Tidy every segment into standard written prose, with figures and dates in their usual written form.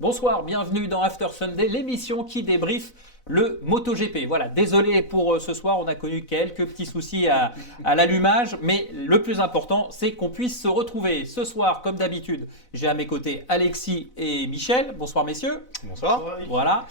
Bonsoir, bienvenue dans After Sunday, l'émission qui débriefe le MotoGP. Voilà, désolé pour ce soir, on a connu quelques petits soucis à l'allumage, mais le plus important, c'est qu'on puisse se retrouver ce soir, comme d'habitude. J'ai à mes côtés Alexis et Michel. Bonsoir messieurs. Bonsoir. Voilà.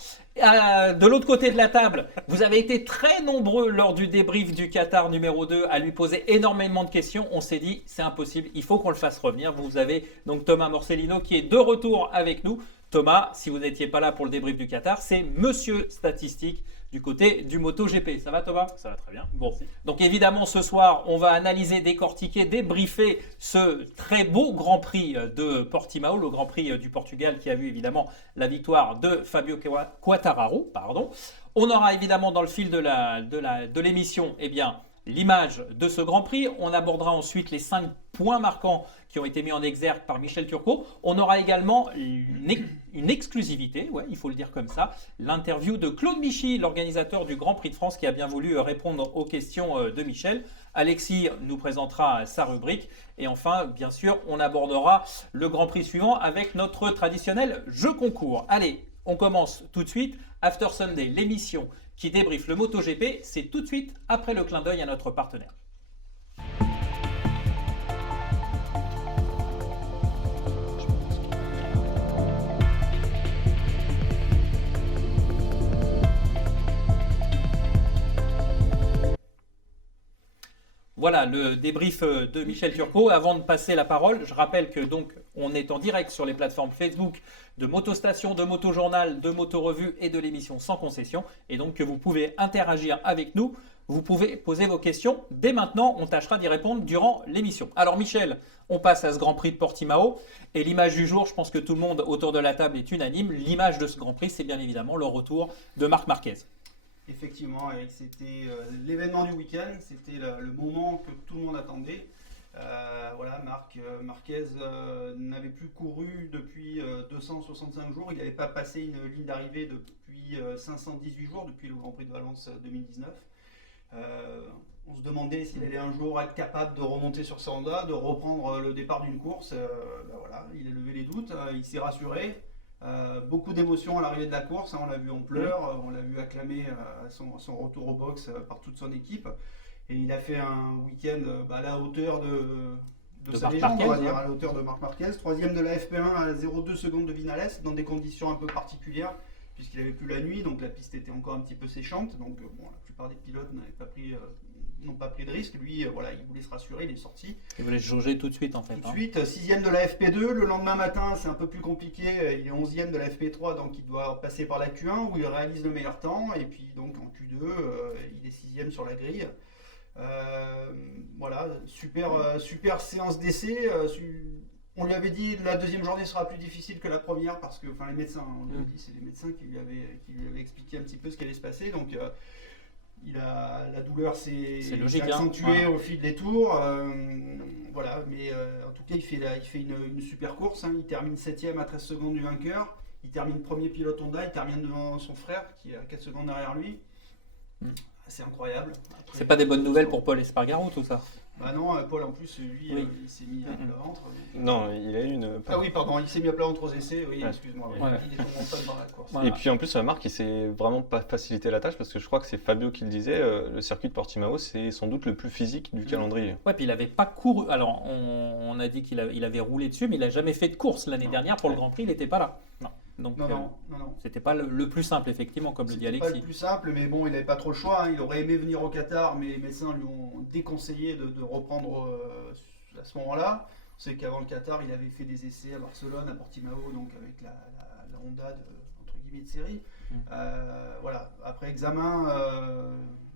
De l'autre côté de la table, vous avez été très nombreux lors du débrief du Qatar numéro 2 à lui poser énormément de questions. On s'est dit, c'est impossible, il faut qu'on le fasse revenir. Vous avez donc Thomas Morcellino qui est de retour avec nous. Thomas, si vous n'étiez pas là pour le débrief du Qatar, c'est Monsieur Statistique du côté du MotoGP. Ça va Thomas? Ça va très bien. Bon, donc évidemment ce soir, on va analyser, décortiquer, débriefer ce très beau Grand Prix de Portimao, le Grand Prix du Portugal qui a vu évidemment la victoire de Fabio Quartararo. On aura évidemment dans le fil de l'émission, eh bien, l'image de ce Grand Prix. On abordera ensuite les 5 points marquants qui ont été mis en exergue par Michel Turcot. On aura également une exclusivité, ouais, il faut le dire comme ça, l'interview de Claude Michy, l'organisateur du Grand Prix de France, qui a bien voulu répondre aux questions de Michel. Alexis nous présentera sa rubrique. Et enfin, bien sûr, on abordera le Grand Prix suivant avec notre traditionnel jeu concours. Allez, on commence tout de suite. After Sunday, l'émission qui débriefe le MotoGP, c'est tout de suite après le clin d'œil à notre partenaire. Voilà le débrief de Michel Turcot. Avant de passer la parole, je rappelle que donc on est en direct sur les plateformes Facebook de Motostation, de Motojournal, de Motorevue et de l'émission Sans Concession. Et donc que vous pouvez interagir avec nous. Vous pouvez poser vos questions. Dès maintenant, on tâchera d'y répondre durant l'émission. Alors Michel, on passe à ce Grand Prix de Portimao. Et l'image du jour, je pense que tout le monde autour de la table est unanime. L'image de ce Grand Prix, c'est bien évidemment le retour de Marc Marquez. Effectivement, Eric, c'était l'événement du week-end, c'était le moment que tout le monde attendait. Voilà, Marc Marquez n'avait plus couru depuis 265 jours, il n'avait pas passé une ligne d'arrivée depuis 518 jours, depuis le Grand Prix de Valence 2019. On se demandait s'il allait un jour être capable de remonter sur sa Honda, de reprendre le départ d'une course. Voilà, il a levé les doutes, il s'est rassuré. Beaucoup d'émotions à l'arrivée de la course, on l'a vu en pleurs, on l'a vu acclamer à son retour au box par toute son équipe. Et il a fait un week-end à la hauteur de sa légende, on va dire, à la hauteur de Marc Marquez. Troisième de la FP1 à 0,2 secondes de Vinales, dans des conditions un peu particulières, puisqu'il avait plu la nuit, donc la piste était encore un petit peu séchante. Donc bon, la plupart des pilotes n'ont pas pris de risque. Lui, voilà, il voulait se rassurer, il est sorti. Il voulait se jauger tout de suite en fait. Tout de suite, sixième de la FP2, le lendemain matin c'est un peu plus compliqué, il est 11e de la FP3, donc il doit passer par la Q1 où il réalise le meilleur temps, et puis donc en Q2, il est sixième sur la grille. Voilà, super séance d'essai. On lui avait dit que la deuxième journée sera plus difficile que la première, parce que les médecins, on lui a dit, c'est les médecins qui lui avaient expliqué un petit peu ce qui allait se passer, donc la douleur s'est accentuée au fil des tours. Voilà, mais en tout cas, il fait une super course. Il termine 7ème à 13 secondes du vainqueur. Il termine premier pilote Honda. Il termine devant son frère qui est à 4 secondes derrière lui. C'est incroyable. Après, c'est pas des bonnes nouvelles pour Paul Espargaro tout ça? Bah non, Paul en plus, lui, il s'est mis à plat ventre. Non, il a eu une... Ah oui, pardon, il s'est mis à plat ventre aux essais, oui, Ouais. excuse-moi. Ouais. Il est tombé en panne dans la course. Voilà. Et puis en plus, Marc, il s'est vraiment pas facilité la tâche parce que je crois que c'est Fabio qui le disait, le circuit de Portimao, c'est sans doute le plus physique du calendrier. Ouais, puis il n'avait pas couru. Alors, on a dit qu'il avait roulé dessus, mais il n'a jamais fait de course l'année dernière pour le Grand Prix, il n'était pas là. Non. Donc, Non. c'était pas le plus simple, effectivement, comme le dit C'était pas Alexis. le plus simple, mais bon, il n'avait pas trop le choix. Il aurait aimé venir au Qatar, mais les médecins lui ont déconseillé de reprendre à ce moment-là. On sait qu'avant le Qatar, il avait fait des essais à Barcelone, à Portimao, donc avec la Honda entre guillemets de série. Voilà. Après examen,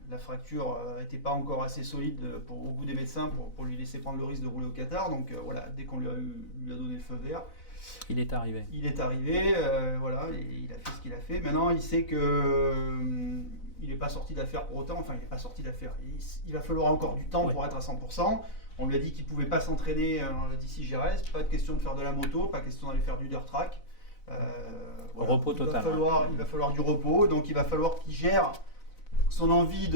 la fracture n'était pas encore assez solide au goût des médecins pour lui laisser prendre le risque de rouler au Qatar. Donc voilà, dès qu'on lui a donné le feu vert, Il est arrivé. voilà, et il a fait ce qu'il a fait. Maintenant, il sait que il n'est pas sorti d'affaire pour autant. Enfin, il n'est pas sorti d'affaire. Il va falloir encore du temps pour être à 100%. On lui a dit qu'il ne pouvait pas s'entraîner d'ici Jerez. Pas de question de faire de la moto, pas question d'aller faire du dirt track. Voilà. Repos total. Il va falloir du repos. Donc, il va falloir qu'il gère son envie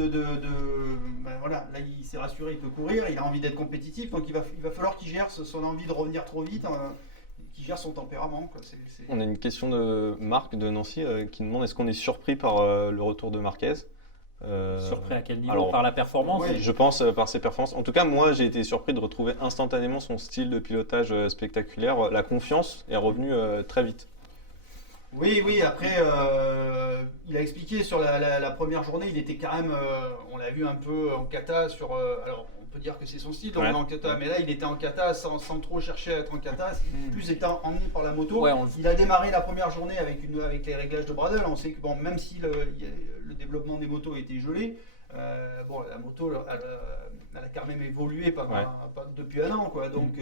voilà, là il s'est rassuré, il peut courir, il a envie d'être compétitif, donc il va falloir qu'il gère son envie de revenir trop vite, qu'il qui gère son tempérament, quoi. On a une question de Marc de Nancy qui demande est-ce qu'on est surpris par le retour de Marquez? Surpris à quel niveau? alors, Par la performance? ouais. Je pense par ses performances. En tout cas, moi, j'ai été surpris de retrouver instantanément son style de pilotage spectaculaire. La confiance est revenue très vite. Oui, après, il a expliqué sur la première journée, il était quand même, on l'a vu un peu en kata sur. Alors, on peut dire que c'est son style, donc Ouais. en kata, mais là, il était en kata sans trop chercher à être en kata, plus étant emmené par la moto. Ouais, Il a démarré la première journée avec les réglages de Bradle. On sait que, bon, même si le développement des motos était gelé, bon, la moto, elle a quand même évolué pas depuis un an, quoi. Donc,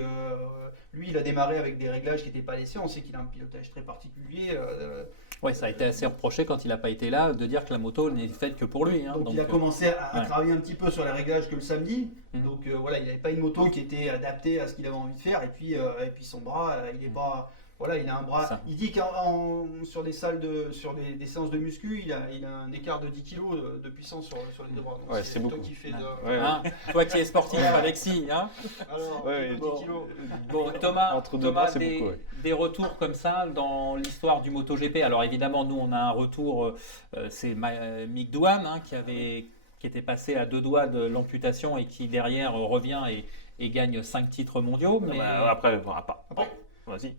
lui, il a démarré avec des réglages qui n'étaient pas les siens. On sait qu'il a un pilotage très particulier. Ouais, ça a été assez reproché quand il n'a pas été là de dire que la moto n'est faite que pour lui. Hein, donc, il a commencé à ouais. travailler un petit peu sur les réglages que le samedi. Mhm. Donc voilà, il n'avait pas une moto qui était adaptée à ce qu'il avait envie de faire. Et puis son bras, il est pas. Voilà, il a un bras. Ça. Il dit sur des séances de muscu, il a un écart de 10 kg de puissance sur les deux bras. Donc, Ouais, c'est toi beaucoup. qui fais Ouais. Hein, toi qui es sportif, Alexis. Hein. Alors, Ouais, 10 bon. kilos. Bon, Thomas, Entre deux bras, c'est des, beaucoup, ouais. des retours comme ça dans l'histoire du MotoGP. Alors évidemment, nous on a un retour, c'est Mick Doohan hein, qui était passé à 2 doigts de l'amputation et qui derrière revient et gagne 5 titres mondiaux. Mais Après, on va pas. Après- Vas-y.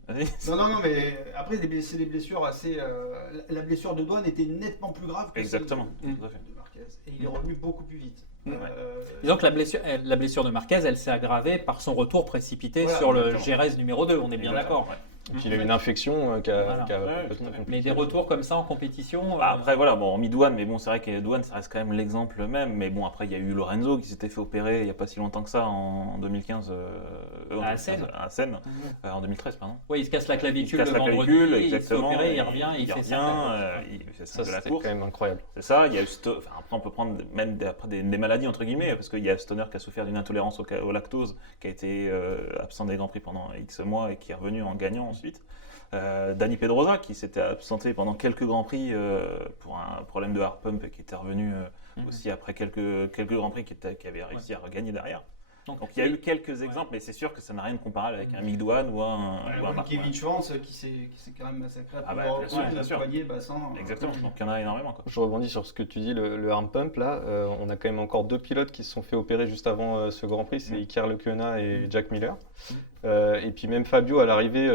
Non, mais après, c'est des blessures assez. La blessure de Doohan était nettement plus grave que Exactement, celle tout à fait. de Marquez. Et il est revenu beaucoup plus vite. Ouais. Disons disons que la blessure de Marquez, elle s'est aggravée par son retour précipité Voilà, sur le exactement. GRS numéro 2, on est bien Exactement, d'accord. ouais. Donc, il a eu une infection qui a, Voilà. qui a Ouais, complètement tout à fait. compliqué. Mais des retours comme ça en compétition. Bah, après, voilà, bon, on mis Doohan, mais bon, c'est vrai que Doohan, ça reste quand même l'exemple même. Mais bon, après, il y a eu Lorenzo qui s'était fait opérer il n'y a pas si longtemps que ça, en 2015. À Assen. À Assen, en 2013, pardon. Oui, il se casse la Il clavicule se casse le la vendredi, clavicule, il se fait exactement. opérer, il revient, il fait ça. Il fait ça Ça, de la c'était course. quand même incroyable. C'est ça, il y a eu enfin, après on peut prendre même après des maladies entre guillemets, parce qu'il y a Stoner qui a souffert d'une intolérance au lactose, qui a été absent des Grands Prix pendant X mois et qui est revenu en gagnant ensuite. Dani Pedrosa qui s'était absenté pendant quelques Grands Prix pour un problème de hard pump et qui était revenu aussi après quelques Grands Prix qui avait réussi à regagner derrière. Donc il y a eu quelques exemples, mais c'est sûr que ça n'a rien de comparable avec un Mick Doohan ou un Marc. Kevin Schwantz qui s'est quand même massacré à Ah bah, plusieurs bien sûr, reprises, bien sûr. poignet, bassin. Exactement, donc il y en a énormément. Quoi. Je rebondis sur ce que tu dis, le arm pump là, on a quand même encore 2 pilotes qui se sont fait opérer juste avant ce Grand Prix, c'est Iker Lecuona et Jack Miller. Et puis même Fabio à l'arrivée,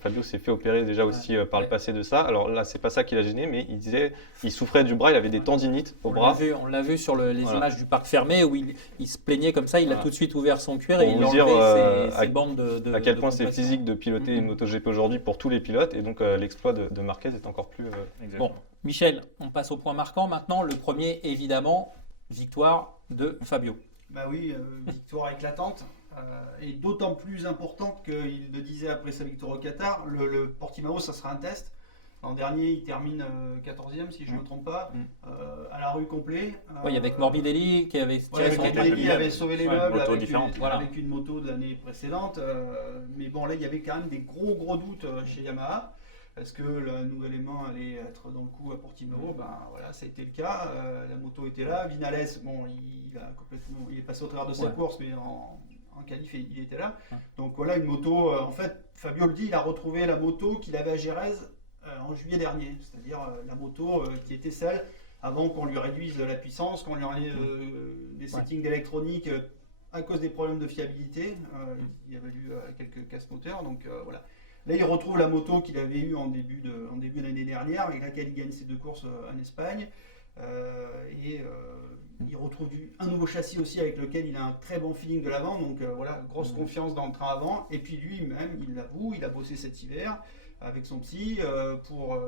Fabio s'est fait opérer déjà aussi par le passé de ça. Alors là, c'est pas ça qui l'a gêné, mais il disait, il souffrait du bras, il avait des tendinites au bras. On l'a vu sur les Voilà. images du parc fermé où il se plaignait comme ça, il a Voilà. tout de suite ouvert son cuir Pour et il vous a dire, enlevé ses à bandes de À quel de point c'est compression. physique de piloter une MotoGP aujourd'hui pour tous les pilotes, et donc l'exploit de Marquez est encore plus. Exactement. Bon, Michel, on passe au point marquant maintenant. Le premier, évidemment, victoire de Fabio. Bah oui, victoire éclatante. Et d'autant plus importante qu'il le disait après sa victoire au Qatar, le Portimao, ça sera un test. L'an dernier, il termine 14e, si je ne me trompe pas, à la rue complet. Oui, avec Morbidelli qui avait tiré Avec son Morbidelli épingle. avait sauvé les Ouais, meubles moto avec différente. une, Voilà. avec une moto de l'année précédente. Mais bon, là, il y avait quand même des gros doutes chez Yamaha. Est-ce que le nouvel aimant allait être dans le coup à Portimao? Ben voilà, ça a été le cas. La moto était là. Vinales, bon, il est passé au travers de sa Ouais. course, mais en qualif, il était là. Ouais. Donc voilà, une moto. En fait, Fabio le dit, il a retrouvé la moto qu'il avait à Jerez en juillet dernier, c'est-à-dire la moto qui était celle avant qu'on lui réduise la puissance, qu'on lui enlève des settings électroniques à cause des problèmes de fiabilité. Il y avait eu quelques casse moteurs, donc voilà. Là, il retrouve la moto qu'il avait eue en début d'année dernière, avec laquelle il gagne ses 2 courses en Espagne. Il retrouve un nouveau châssis aussi avec lequel il a un très bon feeling de l'avant. Donc voilà, grosse confiance dans le train avant. Et puis lui-même, il l'avoue, il a bossé cet hiver avec son psy pour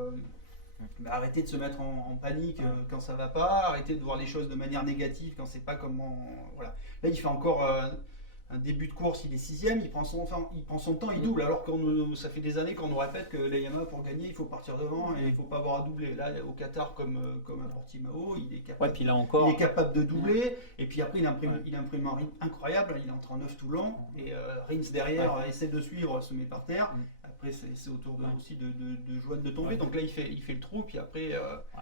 arrêter de se mettre en panique quand ça va pas, arrêter de voir les choses de manière négative quand c'est pas comment. Voilà. Là, il fait encore un début de course, il est 6e, il prend son temps, il double, alors que ça fait des années qu'on nous répète que les Yamaha, pour gagner, il faut partir devant et il ne faut pas avoir à doubler. Là, au Qatar, comme à Portimao, il est capable, Ouais, puis là encore. il est capable de doubler, et puis après, il imprime un rythme incroyable, il est en 39 tout le long, et Rins derrière essaie de suivre, se met par terre, Après, c'est au tour aussi de Johan de tomber. Donc là, il fait le trou. Puis après.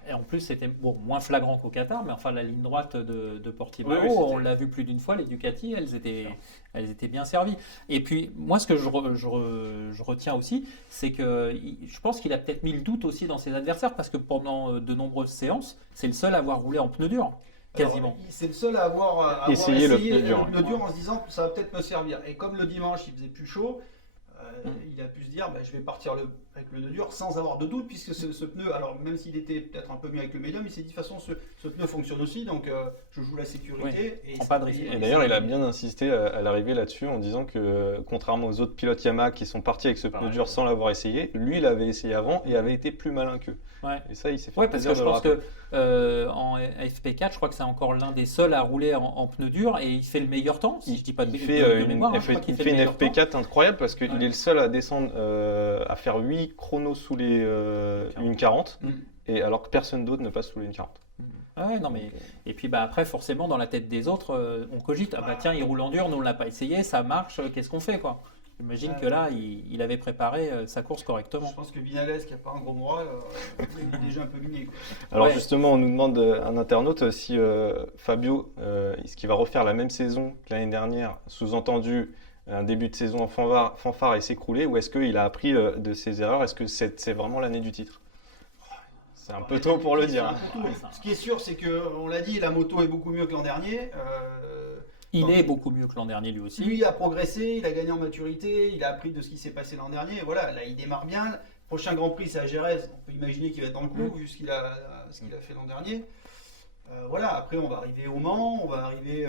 Et en plus, c'était moins flagrant qu'au Qatar, mais enfin, la ligne droite de Portimao, Oui, c'était- on l'a vu plus d'une fois, les Ducati, elles étaient bien servies. Et puis, moi, ce que je retiens aussi, c'est que je pense qu'il a peut-être mis le doute aussi dans ses adversaires, parce que pendant de nombreuses séances, c'est le seul à avoir roulé en pneu dur, quasiment. Alors, c'est le seul à avoir Essayé essayé le pneu dur. le pneu dur en se disant ça va peut-être me servir. Et comme le dimanche il faisait plus chaud, il a pu se dire je vais partir avec le pneu dur sans avoir de doute, puisque ce pneu, alors même s'il était peut-être un peu mieux avec le médium, il s'est dit de toute façon ce pneu fonctionne aussi, donc je joue la sécurité. prends pas de risque. Et d'ailleurs, il a bien insisté à l'arrivée là-dessus en disant que, contrairement aux autres pilotes Yamaha qui sont partis avec ce pneu dur sans l'avoir essayé, lui, il avait essayé avant et avait été plus malin qu'eux. Ouais. Et ça, il s'est fait Ouais, parce plaisir que je de le pense rappeler. que en FP4, je crois que c'est encore l'un des seuls à rouler en pneu dur et il fait le meilleur temps, si je dis pas de Il de fait mémoire, hein, je il crois qu'il fait le une meilleur temps. FP4 incroyable parce qu'il Ouais. est le seul à descendre, à faire 8 chronos sous les une 40, Mm. et alors que personne d'autre ne passe sous les une 40. Ouais, non, mais et puis après forcément dans la tête des autres, on cogite, ah bah tiens, il roule en dur, nous on l'a pas essayé, ça marche, qu'est-ce qu'on fait quoi? J'imagine que là il avait préparé sa course correctement. Je pense que Vinales, qui n'a pas un gros moral, il est déjà un peu miné. Quoi. Alors Ouais. justement, on nous demande, un internaute, si Fabio, est-ce qu'il va refaire la même saison que l'année dernière, sous-entendu un début de saison en fanfare et s'écrouler, ou est-ce qu'il a appris de ses erreurs? Est-ce que c'est vraiment l'année du titre? C'est un peu tôt pour le dire. C'est un peu tôt. Ce qui est sûr, c'est que on l'a dit, la moto est beaucoup mieux que l'an dernier. Il est beaucoup mieux que l'an dernier lui aussi. Lui a progressé, il a gagné en maturité, il a appris de ce qui s'est passé l'an dernier. Voilà, là il démarre bien. Le prochain Grand Prix, c'est à Jerez. On peut imaginer qu'il va être dans le coup, vu ce qu'il a fait l'an dernier. Voilà, après on va arriver au Mans, on va arriver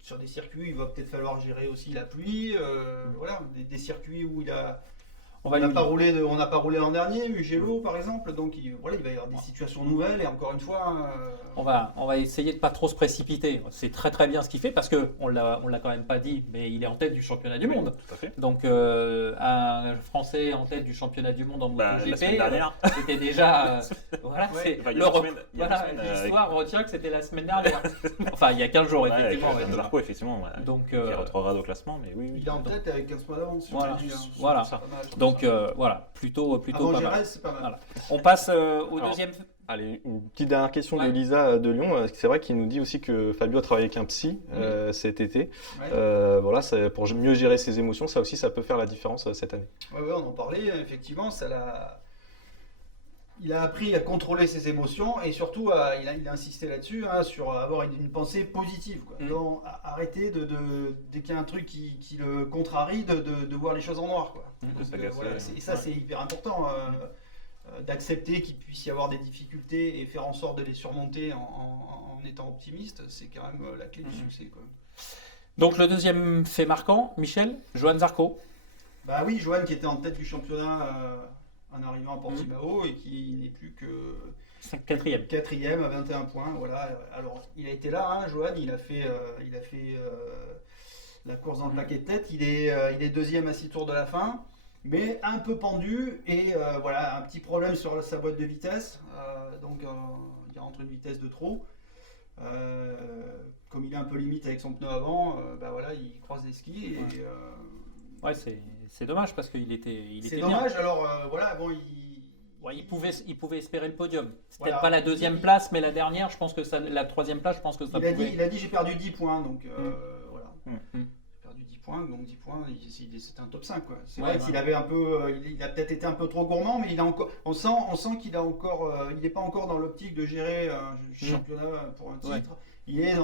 sur des circuits, il va peut-être falloir gérer aussi la pluie. Voilà, des circuits où on n'a pas roulé l'an dernier, Mugello par exemple, donc voilà, il va y avoir des situations nouvelles et encore une fois. On va essayer de pas trop se précipiter. C'est très très bien ce qu'il fait parce que on l'a quand même pas dit, mais il est en tête du championnat du monde. Tout à fait. Donc un Français en tête du championnat du monde en La MotoGP, semaine dernière. C'était déjà voilà, Ouais. c'est Enfin, il y le a deux record. semaines- il y a deux Voilà, semaines, avec- l'histoire retient que c'était la semaine dernière. Enfin, il y a 15 jours Ouais, avec effectivement. ouais. Zarco, effectivement, ouais, Donc qui est rétrograde au classement, mais oui, oui. Il est en tête avec 15 points d'avance. sur Voilà. lui, hein. Voilà. C'est pas mal, je Donc trouve ça. voilà, plutôt Avant pas mal. Jerez, c'est pas mal. Voilà. On passe au Alors, deuxième. Allez, une petite dernière question Ouais. de Lisa de Lyon. C'est vrai qu'il nous dit aussi que Fabio a travaillé avec un psy cet été. Ouais. Voilà, pour mieux gérer ses émotions, ça aussi, ça peut faire la différence cette année. Ouais, on en parlait, effectivement, il a appris à contrôler ses émotions et surtout il a insisté là-dessus, hein, sur avoir une pensée positive. Quoi. Donc, arrêter dès qu'il y a un truc qui le contrarie, de voir les choses en noir. Quoi. De s'agacer, Voilà, et ça, c'est hyper important, d'accepter qu'il puisse y avoir des difficultés et faire en sorte de les surmonter en étant optimiste. C'est quand même la clé du succès. Quoi. Donc le deuxième fait marquant, Michel, Johan Zarco. Bah oui, Johan qui était en tête du championnat en arrivant à Portimao et qui n'est plus que Quatrième. 4e à 21 points. Voilà. Alors il a été là, hein, Johan, il a fait la course dans le paquet de tête. Il est deuxième à 6 tours de la fin, mais un peu pendu et voilà, un petit problème sur sa boîte de vitesse. Donc il rentre une vitesse de trop. Comme il est un peu limite avec son pneu avant, bah voilà, il croise des skis et Ouais, c'est dommage parce qu'il était c'est bien. dommage. Alors voilà, bon, Ouais, il pouvait espérer le podium. C'est Voilà. peut-être pas la deuxième place, mais la dernière, je pense que la troisième place, je pense que ça pouvait. il a dit j'ai perdu 10 points, donc voilà. Mm. J'ai perdu 10 points, donc 10 points, c'était un top 5. Quoi. C'est Ouais, vrai ouais. qu'il avait un peu, il a peut-être été un peu trop gourmand, mais il a encore, on sent qu'il a encore, il n'est pas encore dans l'optique de gérer un championnat pour un titre. Ouais. Il est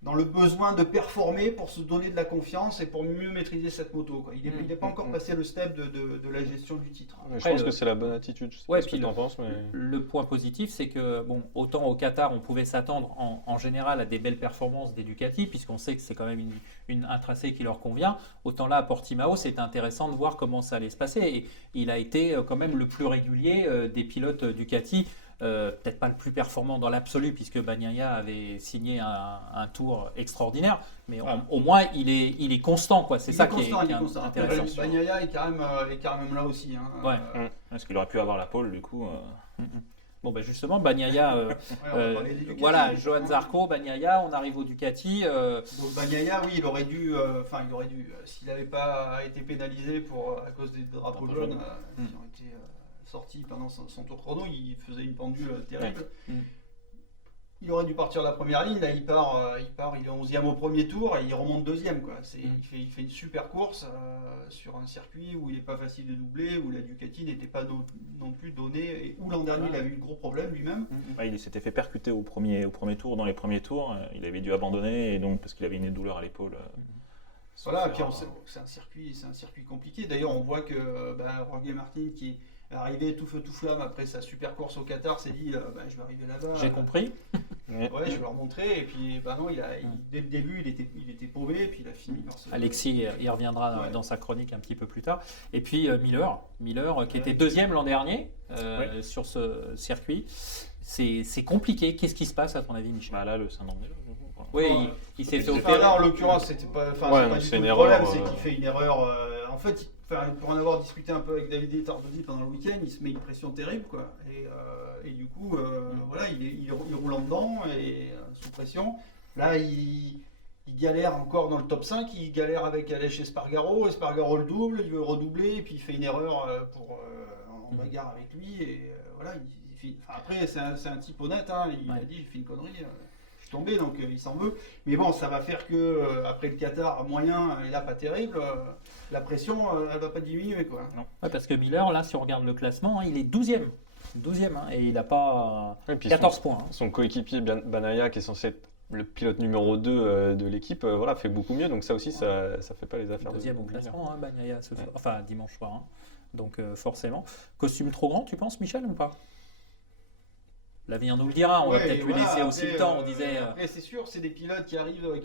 dans le besoin de performer pour se donner de la confiance et pour mieux maîtriser cette moto. Quoi. Il n'est pas encore passé le step de la gestion du titre. Mais je Après, pense que c'est la bonne attitude. Je sais Ouais, pas ce que puis tu en penses, mais... Le point positif, c'est que bon, autant au Qatar, on pouvait s'attendre en général à des belles performances des Ducati, puisqu'on sait que c'est quand même un tracé qui leur convient. Autant là, à Portimao, c'était intéressant de voir comment ça allait se passer. Et il a été quand même le plus régulier des pilotes Ducati. Peut-être pas le plus performant dans l'absolu, puisque Bagnaia avait signé un tour extraordinaire, mais au moins il est constant, quoi. C'est ça qui est constant. intéressant. Bagnaia est quand même là aussi. Hein. Ouais. Parce qu'il aurait pu avoir la pole, du coup. Bon, Bon, ben justement, Bagnaia, Ouais, on va parler des Ducati. voilà, Johan Hein. Zarco, Bagnaia, on arrive au Ducati. Donc Bagnaia, oui, il aurait dû, s'il n'avait pas été pénalisé à cause des drapeaux Drapeaux jaunes jaunes. qui ont été sortis pendant son tour chrono, il faisait une pendule terrible. Ouais. Il aurait dû partir de la première ligne, là il est 11e au premier tour et il remonte deuxième, quoi. Il fait une super course sur un circuit où il n'est pas facile de doubler, où la Ducati n'était pas non plus donnée, et où l'an dernier il a eu de gros problèmes lui-même. Ouais, il s'était fait percuter au premier tour, dans les premiers tours. Il avait dû abandonner et donc, parce qu'il avait une douleur à l'épaule. Voilà, puis c'est un circuit compliqué. D'ailleurs, on voit que Jorge Martin, qui est arrivé tout feu tout flamme après sa super course au Qatar, s'est dit je vais arriver là-bas. J'ai compris. Ouais, je vais leur montrer. Et puis, non, dès le début, il était paumé, et puis il a fini par se. Alexis y reviendra Ouais. dans sa chronique un petit peu plus tard. Et puis Miller qui était deuxième l'an dernier sur ce circuit. C'est compliqué. Qu'est-ce qui se passe à ton avis, Michel? Bah là, le syndrome des Oui, Ouais. il s'est fait Enfin, opérer. Là, en l'occurrence, c'était pas. Enfin, Ouais, c'est pas c'est du tout une le erreur, problème, c'est qu'il fait une erreur. En fait, pour en avoir discuté un peu avec David Tardozzi pendant le week-end, il se met une pression terrible, quoi. Et du coup, voilà, il roule en dedans et sous pression. Là, il galère encore dans le top 5, il galère avec Aleix Espargaro. Espargaro le double, il veut redoubler, et puis il fait une erreur en bagarre avec lui. Et voilà, après, c'est un type honnête, hein, il a dit j'ai fait une connerie. Je suis tombé, donc il s'en veut. Mais bon, ça va faire que après le Qatar moyen, et là pas terrible, la pression, elle va pas diminuer, quoi. Ouais, parce que Miller, là, si on regarde le classement, il est 12e. 12e, hein, et il n'a pas Et puis 14 points. Hein. son coéquipier Bagnaia, qui est censé être le pilote numéro 2 de l'équipe, voilà, fait beaucoup mieux. Donc ça aussi, ça fait pas les affaires. Deuxième au classement, hein, Bagnaia, enfin dimanche soir. Hein. Donc forcément. Costume trop grand, tu penses, Michel, ou pas? L'avenir nous le dira, on va peut-être lui laisser aussi le temps. On disait. Après, c'est sûr, c'est des pilotes qui arrivent,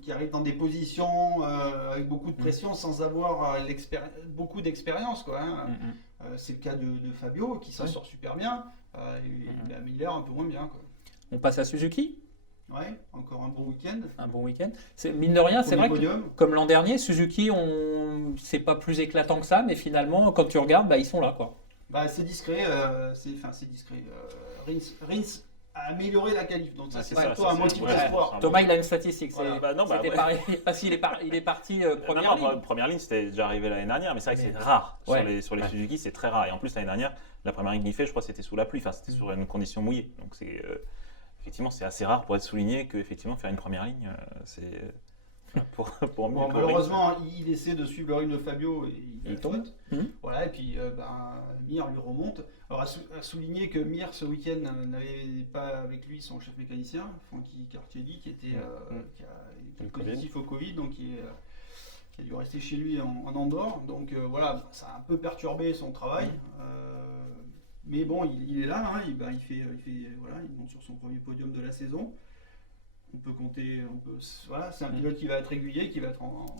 qui arrivent dans des positions avec beaucoup de pression sans avoir beaucoup d'expérience, quoi. Hein. C'est le cas de Fabio qui s'en sort super bien, et Miller un peu moins bien, quoi. On passe à Suzuki. Ouais, encore un bon week-end. Un bon week-end. Mine de rien, c'est vrai que comme l'an dernier, Suzuki, c'est pas plus éclatant que ça, mais finalement, quand tu regardes, ils sont là, quoi. C'est discret, c'est discret. Rins a amélioré la qualif, donc ça, c'est plutôt un motif d'espoir. Thomas, il a une statistique. Voilà. C'était pareil, parce qu'il est parti première ligne. Première ligne, c'était déjà arrivé l'année dernière, mais c'est vrai que c'est rare. Sur les Suzuki, c'est très rare. Et en plus, l'année dernière, la première ligne qu'il fait, je crois, c'était sous la pluie, c'était sur une condition mouillée. Donc, effectivement, c'est assez rare pour être souligné que effectivement, faire une première ligne, c'est pour mieux. Malheureusement, il essaie de suivre le rythme de Fabio et il tombe. Voilà, et puis Mir lui remonte. Alors, à souligner que Mir, ce week-end, n'avait pas avec lui son chef mécanicien, Francky Cartielli, qui était positif au Covid, donc qui a dû rester chez lui en Andorre. Donc voilà, ça a un peu perturbé son travail. Mais bon, il est là, hein, il monte sur son premier podium de la saison. On peut compter, voilà, c'est un pilote qui va être régulier, qui va être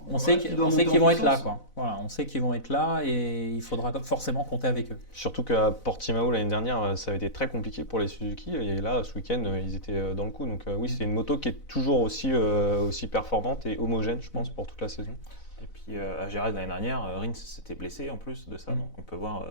on sait qu'ils vont être là, quoi. Voilà, on sait qu'ils vont être là et il faudra forcément compter avec eux. Surtout qu'à Portimao l'année dernière, ça avait été très compliqué pour les Suzuki et là, ce week-end, ils étaient dans le coup. Donc oui, c'est une moto qui est toujours aussi performante et homogène, je pense, pour toute la saison. Et puis à Jerez l'année dernière, Rins s'était blessé en plus de ça, donc on peut voir,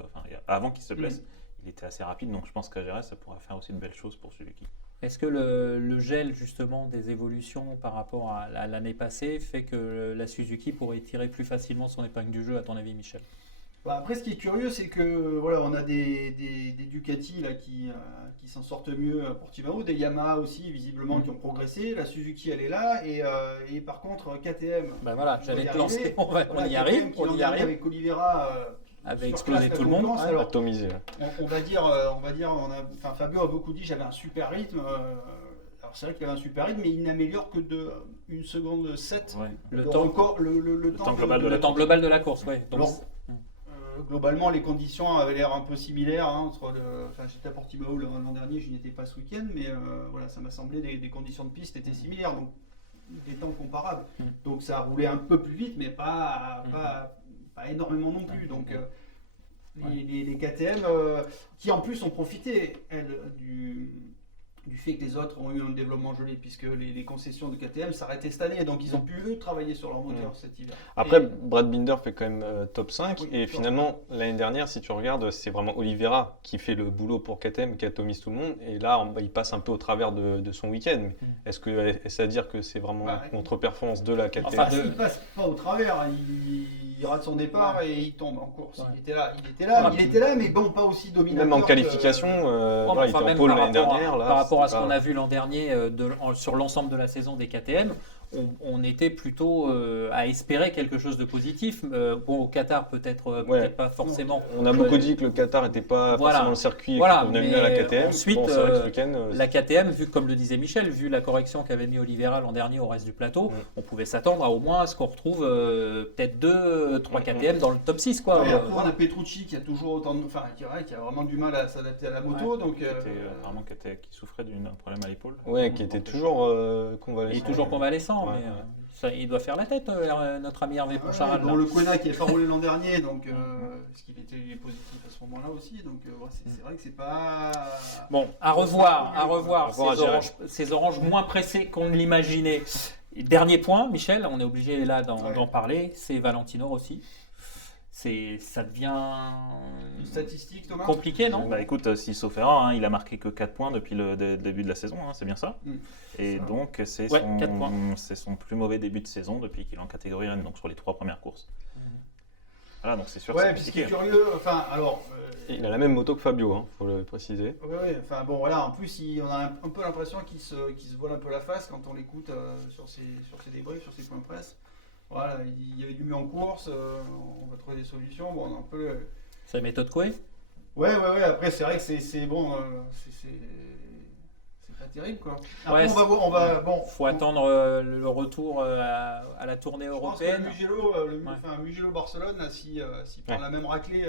avant qu'il se blesse, il était assez rapide, donc je pense qu'à Jerez, ça pourra faire aussi de belles choses pour Suzuki. Est-ce que le gel justement des évolutions par rapport à l'année passée fait que la Suzuki pourrait tirer plus facilement son épingle du jeu, à ton avis, Michel? Après, ce qui est curieux, c'est que voilà, on a des Ducati là, qui s'en sortent mieux à Portimao, des Yamaha aussi visiblement qui ont progressé. La Suzuki, elle est là, et par contre KTM. Voilà, j'allais te lancer. On y arrive. Avec Oliveira. Avait explosé tout le monde. Atomisé. On va dire, Fabio a beaucoup dit j'avais un super rythme. Alors c'est vrai qu'il avait un super rythme, mais il n'améliore que de 1 seconde 7 le temps global de la course. Ouais. Donc, globalement, les conditions avaient l'air un peu similaires. Hein, j'étais à Portimao l'an dernier, je n'y étais pas ce week-end, mais voilà, ça m'a semblé des conditions de piste étaient similaires, donc des temps comparables. Donc ça a roulé un peu plus vite, mais pas énormément non plus. Donc les KTM qui en plus ont profité du fait que les autres ont eu un développement gelé, puisque les concessions de KTM s'arrêtaient cette année, donc ils ont pu eux travailler sur leur moteur cet hiver. Après, Et- Brad Binder fait quand même top 5. Oui, Et finalement, l'année dernière, si tu regardes, c'est vraiment Oliveira qui fait le boulot pour KTM, qui atomise tout le monde. Et là, il passe un peu au travers de son week-end. Mais est-ce à dire que c'est vraiment Bah, une contre-performance de la KTM? Enfin, il passe pas au travers, il rate son départ et il tombe en course. Ouais. Il était là, mais bon, pas aussi dominateur. Même en que- qualification, voilà, il était Enfin, en même pôle par l'année rapport dernière. Là, par rapport à ce c'était qu'on pas- a vu l'an dernier sur l'ensemble de la saison des KTM, on était plutôt à espérer quelque chose de positif. Bon, au Qatar, peut-être Ouais. pas forcément. On a beaucoup dit que le Qatar n'était pas Voilà. forcément le circuit Voilà, qu'on aime mais mieux à la KTM. ensuite, Bon, c'est vrai que ce week-end, La KTM, vu comme le disait Michel, vu la correction qu'avait mis Oliveira l'an dernier au reste du plateau, on pouvait s'attendre à au moins à ce qu'on retrouve peut-être 2-3 KTM dans le top 6. Quoi. Ouais, après, on a Petrucci qui a toujours autant de. Enfin, qui a vraiment du mal à s'adapter à la moto. Donc, Apparemment qui souffrait d'un problème à l'épaule. ouais, qui était toujours convalescent. Il est toujours convalescent, Ouais, mais ouais. il doit faire la tête, notre ami Hervé Poncharal. bon, le Kona qui n'avait pas roulé l'an dernier, donc parce qu'il était positif à ce moment-là aussi. Donc, ouais, c'est vrai que c'est pas. Bon, à revoir Au revoir à Gérard. ces oranges moins pressées qu'on ne l'imaginait. Dernier point, Michel, on est obligé là Ouais. d'en parler, c'est Valentino Rossi. Ça devient Une statistique, Thomas. compliqué, non? Bah écoute, si sauf erreur, il a marqué que 4 points depuis le début de la saison, c'est bien ça. Et Ça. donc c'est Ouais, 4 points. c'est son plus mauvais début de saison depuis qu'il est en catégorie N, donc sur les 3 premières courses. Voilà, donc c'est sûr que Ouais, c'est puis ce qui est compliqué. curieux, enfin, alors. Il a la même moto que Fabio, faut le préciser. Ouais, enfin bon, voilà, en plus, on a un peu l'impression qu'il se voile un peu la face quand on l'écoute sur ses débriefs, sur ses points de presse. Voilà, il y avait du mieux en course, on va trouver des solutions. Bon, on a un peu. C'est la méthode Coué? Ouais, après, c'est vrai que c'est bon, c'est pas terrible, quoi. Après, Ouais, on va voir, bon. Faut attendre le retour à la tournée Je pense que européenne. Mugello Barcelone, là, s'il prend Ouais. la même raclée,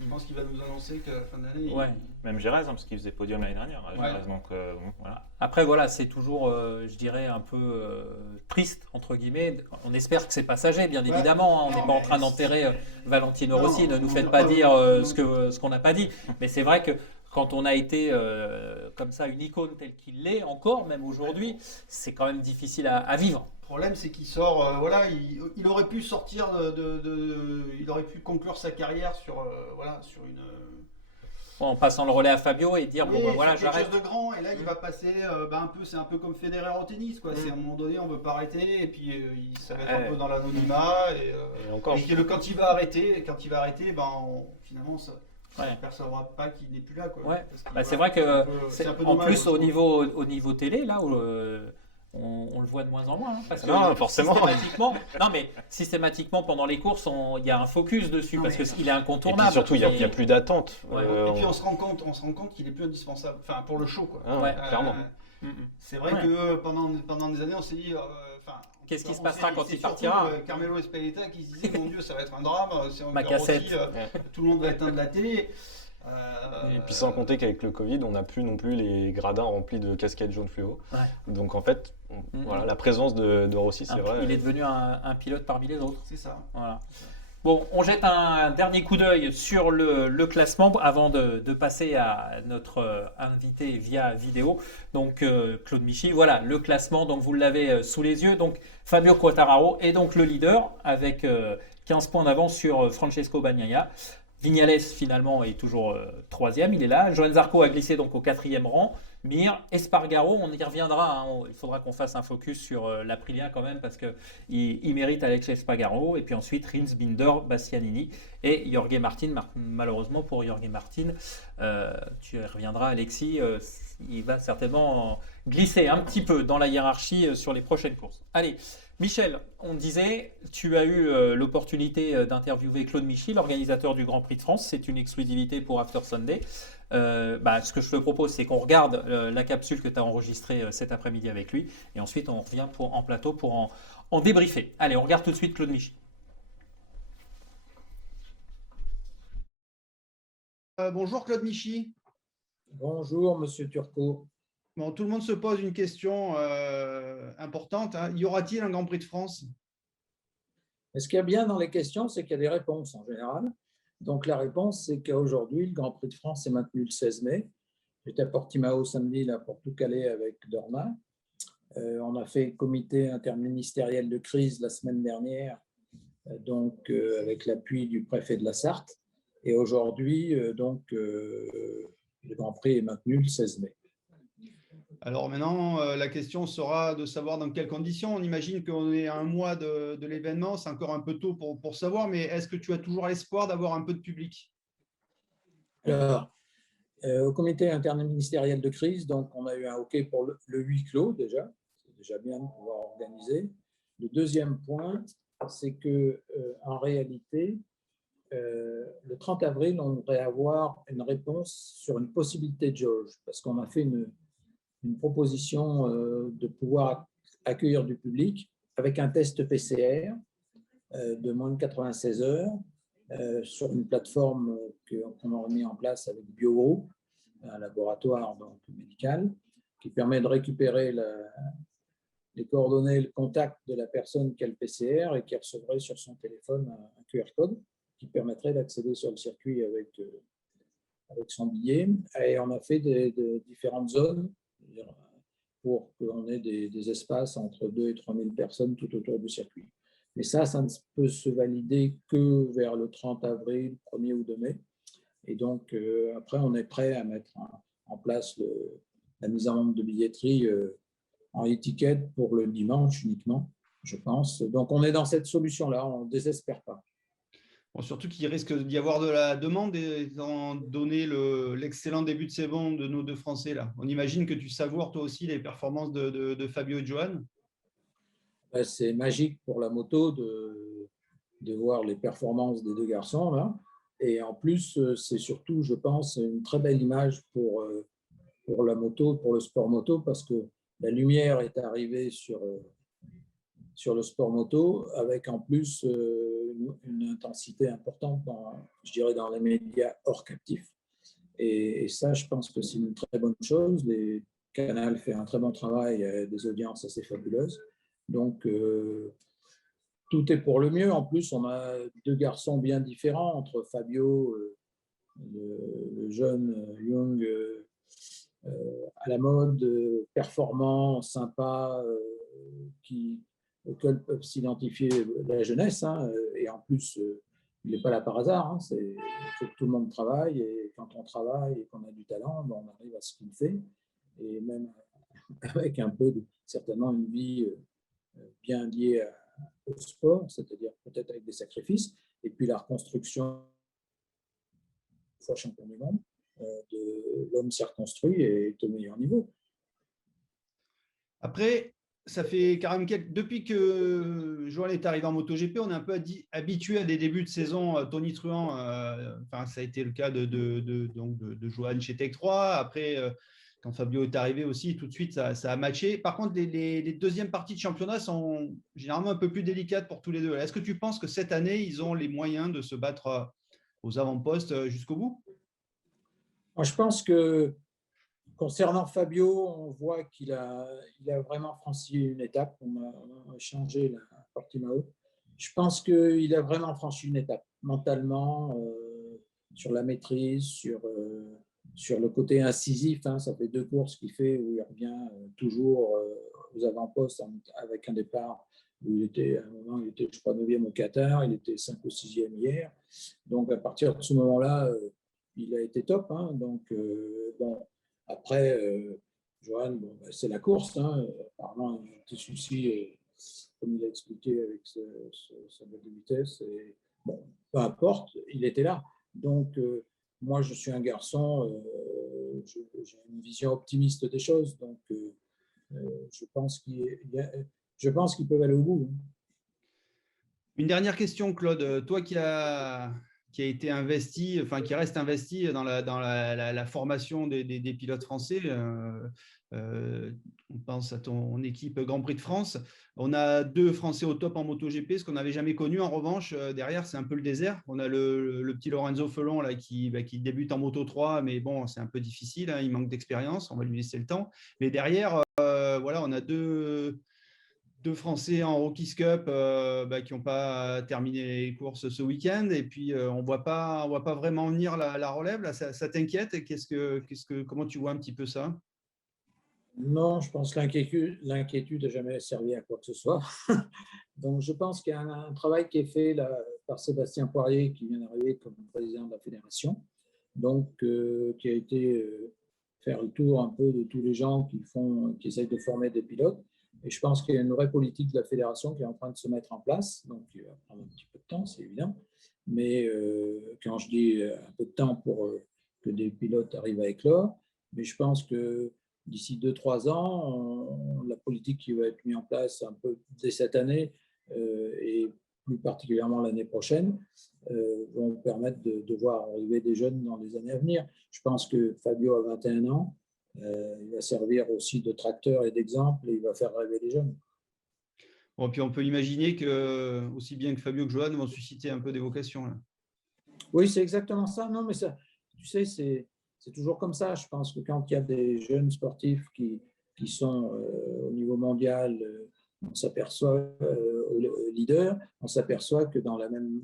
je pense qu'il va nous annoncer qu'à la fin d'année. Ouais. Même Jerez, parce qu'il faisait podium l'année dernière. Jerez, donc bon, voilà. Après, voilà, c'est toujours, je dirais, un peu triste, entre guillemets. On espère que c'est passager, bien évidemment. Hein. On non, n'est pas en mais train d'enterrer Valentino Non, Rossi. Ne nous on faites n'a pas pas- dire non. ce qu'on n'a pas dit. Mais c'est vrai que quand on a été comme ça, une icône telle qu'il l'est, encore, même aujourd'hui, c'est quand même difficile à vivre. Le problème, c'est qu'il sort, voilà, il aurait pu sortir il aurait pu conclure sa carrière sur une. En passant le relais à Fabio et dire, Oui, bon, ben voilà, sur quelque j'arrête. chose de grand, et là, il va passer, c'est un peu comme Federer au tennis, quoi. C'est à un moment donné, on veut pas arrêter, et puis ça va être un peu dans l'anonymat, Et encore, quand il va arrêter, finalement, ça. Ouais. On ne percevra pas qu'il n'est plus là, quoi. Ouais. Parce qu'il Bah, c'est va- vrai que c'est un peu en dommage, plus moi, je trouve. au niveau télé, là où on le voit de moins en moins, hein, parce que Non, forcément. systématiquement pendant les courses, il y a un focus dessus Non, parce mais- qu'il est et incontournable. puis surtout, il n'y a, Et- plus d'attente. Ouais. Et puis on se rend compte qu'il est plus indispensable, enfin pour le show, quoi. Ah, Ouais. clairement. Mm, mm. C'est vrai Ouais. que pendant des années, on s'est dit, Qu'est-ce qui on se passera s'est- quand c'est il partira surtout, Carmelo Espeleta qui se disait, mon Dieu, ça va être un drame. Si on Ma perd cassette. Rossi, tout le monde va éteindre la télé. Et puis sans compter qu'avec le Covid, on n'a plus non plus les gradins remplis de casquettes jaune fluo. Ouais. Donc en fait, voilà, la présence de Rossi, c'est vrai. Il est devenu un pilote parmi les autres. C'est ça. Voilà. Bon, on jette un dernier coup d'œil sur le classement avant de passer à notre invité via vidéo, donc Claude Michy. Voilà, le classement, donc vous l'avez sous les yeux. Donc Fabio Quartararo est donc le leader avec 15 points d'avance sur Francesco Bagnaia. Vignales finalement est toujours troisième, il est là. Johan Zarco a glissé donc au 4e rang. Mir, Espargaro, on y reviendra. Hein. Il faudra qu'on fasse un focus sur l'Aprilia quand même parce qu'il mérite Alex Espargaro. Et puis ensuite Rins, Binder, Bastianini et Jorge Martin. Malheureusement pour Jorge Martin, tu y reviendras Alexis, il va certainement glisser un petit peu dans la hiérarchie sur les prochaines courses. Allez. Michel, on disait, tu as eu l'opportunité d'interviewer Claude Michy, l'organisateur du Grand Prix de France. C'est une exclusivité pour After Sunday. Ce que je te propose, c'est qu'on regarde la capsule que tu as enregistrée cet après-midi avec lui. Et ensuite, on revient en plateau pour en débriefer. Allez, on regarde tout de suite Claude Michy. Bonjour Claude Michy. Bonjour, Monsieur Turcot. Bon, tout le monde se pose une question importante. Hein. Y aura-t-il un Grand Prix de France? Et ce qu'il y a bien dans les questions, c'est qu'il y a des réponses en général. Donc la réponse, c'est qu'aujourd'hui, le Grand Prix de France est maintenu le 16 mai. J'étais à Portimao samedi là, pour tout caler avec Dorna. On a fait comité interministériel de crise la semaine dernière, avec l'appui du préfet de la Sarthe. Et aujourd'hui, le Grand Prix est maintenu le 16 mai. Alors maintenant, la question sera de savoir dans quelles conditions. On imagine qu'on est à un mois de l'événement, c'est encore un peu tôt pour savoir, mais est-ce que tu as toujours l'espoir d'avoir un peu de public? Alors, au comité interministériel de crise, donc on a eu un OK pour le huis clos déjà. C'est déjà bien de pouvoir organiser. Le deuxième point, c'est que en réalité, le 30 avril, on devrait avoir une réponse sur une possibilité de jauge, parce qu'on a fait une proposition de pouvoir accueillir du public avec un test PCR de moins de 96 heures sur une plateforme qu'on a mis en place avec BioGroup, un laboratoire médical, qui permet de récupérer les coordonnées, le contact de la personne qui a le PCR et qui recevrait sur son téléphone un QR code qui permettrait d'accéder sur le circuit avec son billet. Et on a fait différentes zones pour qu'on ait des espaces entre 2 et 3 000 personnes tout autour du circuit. Mais ça ne peut se valider que vers le 30 avril, 1er ou 2 mai. Et donc, après, on est prêt à mettre en place la mise en vente de billetterie en étiquette pour le dimanche uniquement, je pense. Donc, on est dans cette solution-là, on ne désespère pas. Bon, surtout qu'il risque d'y avoir de la demande étant donné l'excellent début de saison de nos deux Français. Là. On imagine que tu savoures toi aussi les performances de Fabio et Johan. C'est magique pour la moto de voir les performances des deux garçons là. Et en plus, c'est surtout, je pense, une très belle image pour la moto, pour le sport moto, parce que la lumière est arrivée sur le sport moto, avec en plus une intensité importante, je dirais, dans les médias hors captifs. Et ça, je pense que c'est une très bonne chose. Les Canal fait un très bon travail, des audiences assez fabuleuses. Donc, tout est pour le mieux. En plus, on a deux garçons bien différents entre Fabio, le jeune Young à la mode, performant, sympa, auquel peuvent s'identifier la jeunesse. Et en plus, il n'est pas là par hasard. Il faut que tout le monde travaille. Et quand on travaille et qu'on a du talent, on arrive à ce qu'il fait. Et même avec un peu, certainement, une vie bien liée au sport, c'est-à-dire peut-être avec des sacrifices. Et puis la reconstruction, fois champion du monde, de l'homme s'est reconstruit et est au meilleur niveau. Après, ça fait quand même depuis que Johan est arrivé en MotoGP, on est un peu habitué à des débuts de saison Tony Truant. Ça a été le cas de Johan chez Tech 3. Après, quand Fabio est arrivé aussi, tout de suite, ça a matché. Par contre, les deuxièmes parties de championnat sont généralement un peu plus délicates pour tous les deux. Est-ce que tu penses que cette année, ils ont les moyens de se battre aux avant-postes jusqu'au bout? Moi, je pense que concernant Fabio, on voit qu'il a vraiment franchi une étape. On a changé la Portimao. Je pense qu'il a vraiment franchi une étape mentalement, sur la maîtrise, sur le côté incisif. Ça fait 2 courses qu'il fait où il revient toujours aux avant-postes avec un départ où il était, à un moment, il était, je crois, 9e au Qatar, il était 5 ou 6e hier. Donc, à partir de ce moment-là, il a été top. Donc, bon, après, Johan, c'est la course. Apparemment, il y a des soucis, comme il a expliqué, avec sa boîte de vitesse. Et, bon, peu importe, il était là. Donc, moi, je suis un garçon, j'ai une vision optimiste des choses. Donc, je pense qu'ils peuvent aller au bout. Une dernière question, Claude. Toi qui a été investi, qui reste investi dans la formation des pilotes français. On pense à ton équipe Grand Prix de France. On a 2 Français au top en MotoGP, ce qu'on n'avait jamais connu. En revanche, derrière, c'est un peu le désert. On a le petit Lorenzo Felon là, qui débute en Moto 3, mais bon, c'est un peu difficile. Il manque d'expérience. On va lui laisser le temps. Mais derrière, voilà, on a deux deux Français en Rockies Cup qui n'ont pas terminé les courses ce week-end. Et puis, on ne voit pas vraiment venir la relève. Là, ça t'inquiète? Comment tu vois un petit peu ça? Non, je pense que l'inquiétude n'a jamais servi à quoi que ce soit. Donc, je pense qu'il y a un travail qui est fait là, par Sébastien Poirier, qui vient d'arriver comme président de la fédération, donc qui a été faire le tour un peu de tous les gens qui essayent de former des pilotes. Et je pense qu'il y a une vraie politique de la fédération qui est en train de se mettre en place. Donc, il va prendre un petit peu de temps, c'est évident. Mais quand je dis un peu de temps pour que des pilotes arrivent à éclore, mais je pense que d'ici 2-3 ans, la politique qui va être mise en place un peu dès cette année et plus particulièrement l'année prochaine vont permettre de voir arriver des jeunes dans les années à venir. Je pense que Fabio a 21 ans, il va servir aussi de tracteur et d'exemple et il va faire rêver les jeunes. Bon, puis on peut imaginer que aussi bien que Fabio que Johan vont susciter un peu des vocations. Là. Oui, c'est exactement ça. Non, mais ça, tu sais, c'est toujours comme ça. Je pense que quand il y a des jeunes sportifs qui sont au niveau mondial, on s'aperçoit, leader, on s'aperçoit que dans le même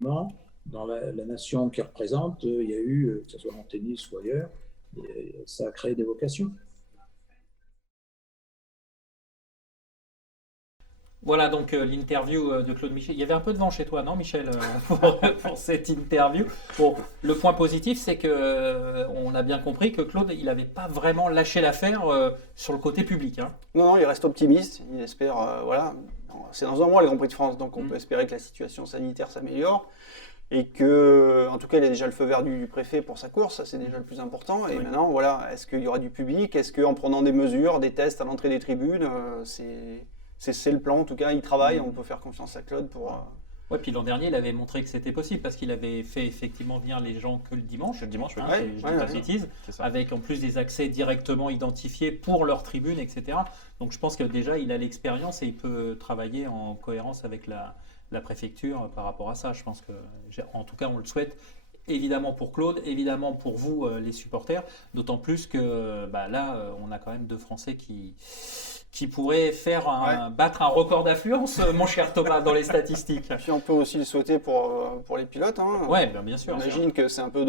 moment, dans la nation qu'ils représentent, il y a eu, que ce soit en tennis ou ailleurs, ça a créé des vocations. Voilà donc l'interview de Claude Michel. Il y avait un peu de vent chez toi, non Michel, pour cette interview. Bon, le point positif, c'est que on a bien compris que Claude, il n'avait pas vraiment lâché l'affaire sur le côté public. Hein. Non, il reste optimiste. Il espère, voilà, c'est dans un mois le Grand Prix de France, donc on peut espérer que la situation sanitaire s'améliore. Et que, en tout cas, il a déjà le feu vert du préfet pour sa course, ça c'est déjà le plus important. Et maintenant, voilà, est-ce qu'il y aura du public? Est-ce qu'en prenant des mesures, des tests à l'entrée des tribunes, c'est le plan, en tout cas, il travaille, on peut faire confiance à Claude pour... Ouais, puis l'an dernier, il avait montré que c'était possible parce qu'il avait fait effectivement venir les gens que le dimanche. Le dimanche, oui. Je dis pas de bêtises, avec en plus des accès directement identifiés pour leur tribune, etc. Donc je pense que déjà, il a l'expérience et il peut travailler en cohérence avec la préfecture par rapport à ça. Je pense que, en tout cas, on le souhaite. Évidemment pour Claude, évidemment pour vous, les supporters, d'autant plus que là, on a quand même deux Français qui pourraient battre un record d'affluence, mon cher Thomas, dans les statistiques. Puis on peut aussi le souhaiter pour les pilotes. Hein. Oui, bien sûr. J'imagine que c'est un peu,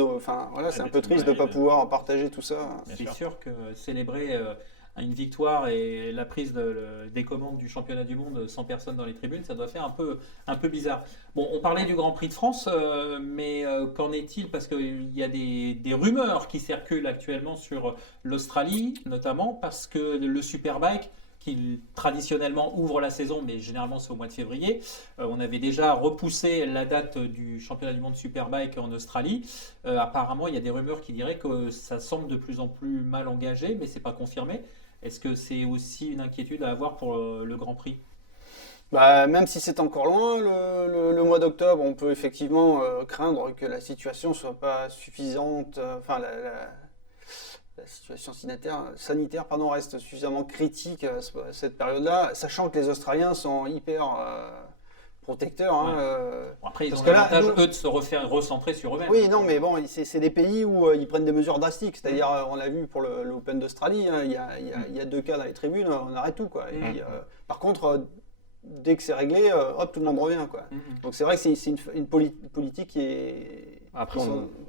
c'est un peu triste de ne pas pouvoir partager tout ça. C'est sûr que célébrer une victoire et la prise des commandes du championnat du monde sans personne dans les tribunes, ça doit faire un peu bizarre. Bon, on parlait du Grand Prix de France, mais qu'en est-il? Parce qu'il y a des rumeurs qui circulent actuellement sur l'Australie, notamment parce que le Superbike, qui traditionnellement ouvre la saison, mais généralement c'est au mois de février. On avait déjà repoussé la date du championnat du monde Superbike en Australie. Apparemment, il y a des rumeurs qui diraient que ça semble de plus en plus mal engagé, mais ce n'est pas confirmé. Est-ce que c'est aussi une inquiétude à avoir pour le Grand Prix? Même si c'est encore loin, le mois d'octobre, on peut effectivement craindre que la situation ne soit pas suffisante, la situation sanitaire reste suffisamment critique à cette période-là, sachant que les Australiens sont hyper protecteurs. Hein, après, ils ont l'avantage, eux, de se recentrer sur eux-mêmes. Oui, non, mais bon, c'est des pays où ils prennent des mesures drastiques. C'est-à-dire, on l'a vu pour l'Open d'Australie, hein, il y a 2 cas dans les tribunes, on arrête tout. Quoi. Et puis, par contre, dès que c'est réglé, hop, tout le monde revient. Quoi. Donc c'est vrai que c'est une politique qui est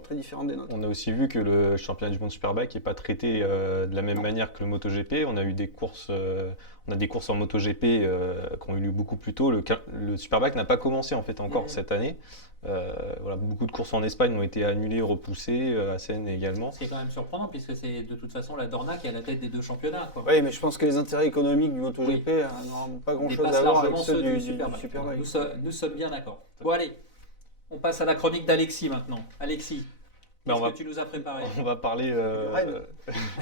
très différente des nôtres. On a aussi vu que le championnat du monde Superbike n'est pas traité de la même manière que le MotoGP. On a eu des courses, en MotoGP qui ont eu lieu beaucoup plus tôt. Le Superbike n'a pas commencé en fait encore cette année. Beaucoup de courses en Espagne ont été annulées, repoussées, à Seine également. C'est quand même surprenant puisque c'est de toute façon la Dorna qui est à la tête des 2 championnats. Quoi. Oui, mais je pense que les intérêts économiques du MotoGP n'ont pas grand-chose à voir avec ceux du Superbike. Nous sommes bien d'accord. Bon allez, on passe à la chronique d'Alexis maintenant. Alexis, qu'est-ce que tu nous as préparé? On va parler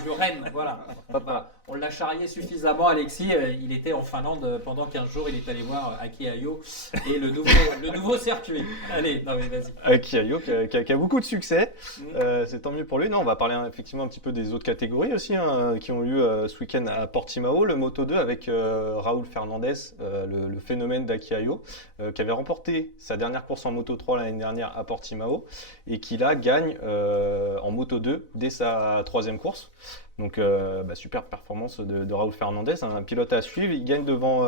du Rennes, voilà. On l'a charrié suffisamment, Alexis. Il était en Finlande pendant 15 jours. Il est allé voir Aki Ajo et le nouveau circuit. Allez, non mais vas-y. Aki Ajo qui a beaucoup de succès. C'est tant mieux pour lui. Non, on va parler effectivement un petit peu des autres catégories aussi qui ont lieu ce week-end à Portimao. Le Moto 2 avec Raúl Fernandez, le phénomène d'Aki Ajo, qui avait remporté sa dernière course en Moto 3 l'année dernière à Portimao et qui là gagne en Moto 2 dès sa 3e course. Donc superbe performance de Raúl Fernandez, un pilote à suivre. Il gagne devant